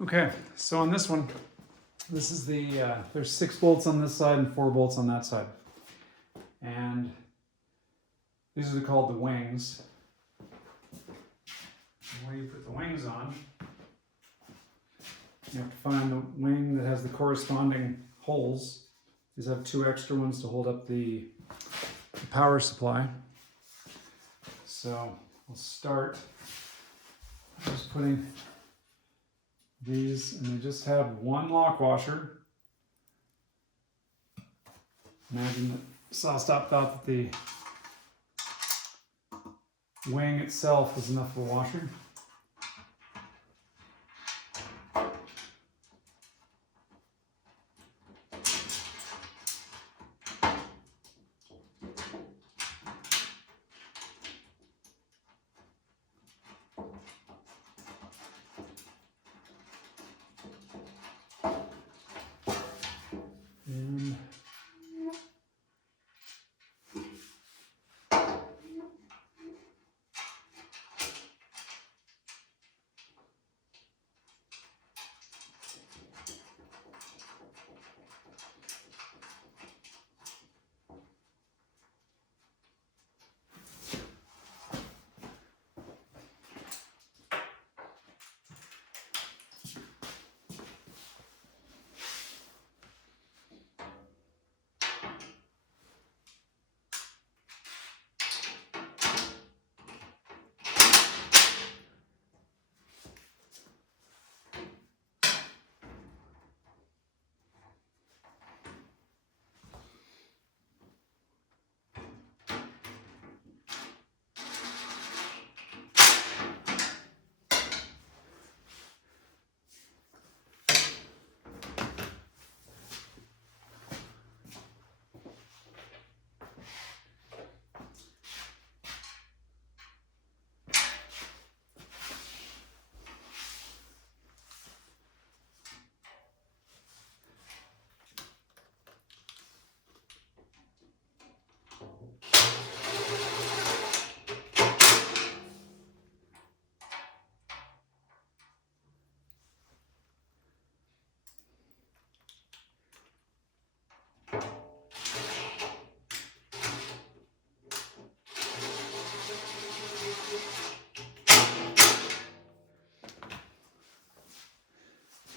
Okay, so on this one, this is the, there's 6 bolts on this side and 4 bolts on that side. And these are called the wings. And where you put the wings on, you have to find the wing that has the corresponding holes. These have 2 extra ones to hold up the power supply. So we'll start just putting these, and they just have 1 lock washer. Imagine that SAWSTOP thought that the wing itself was enough of a washer. And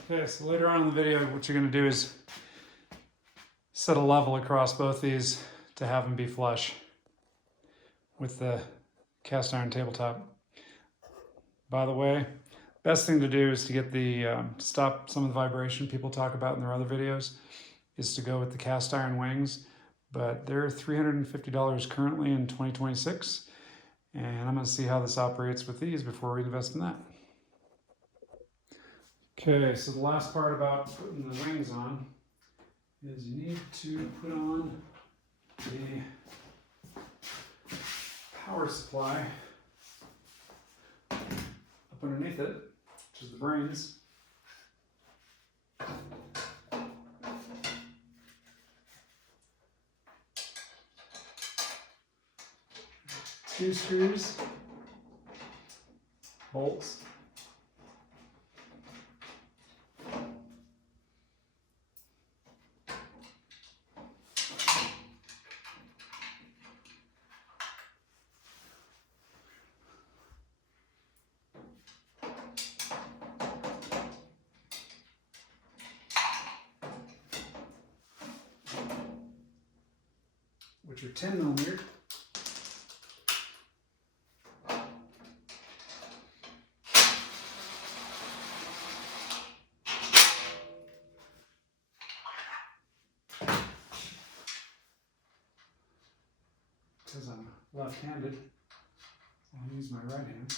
okay, so later on in the video, what you're going to do is set a level across both these to have them be flush with the cast iron tabletop. By the way, best thing to do is to get the, stop some of the vibration people talk about in their other videos, is to go with the cast iron wings, but they're $350 currently in 2026, and I'm going to see how this operates with these before we invest in that. Okay, so the last part about putting the wings on is you need to put on the power supply up underneath it, which is the brains. 2 screws, bolts, which are 10mm. Because I'm left-handed, I'll use my right hand.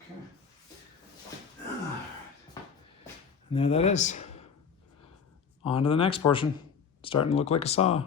Okay. And there that is. On to the next portion. Starting to look like a saw.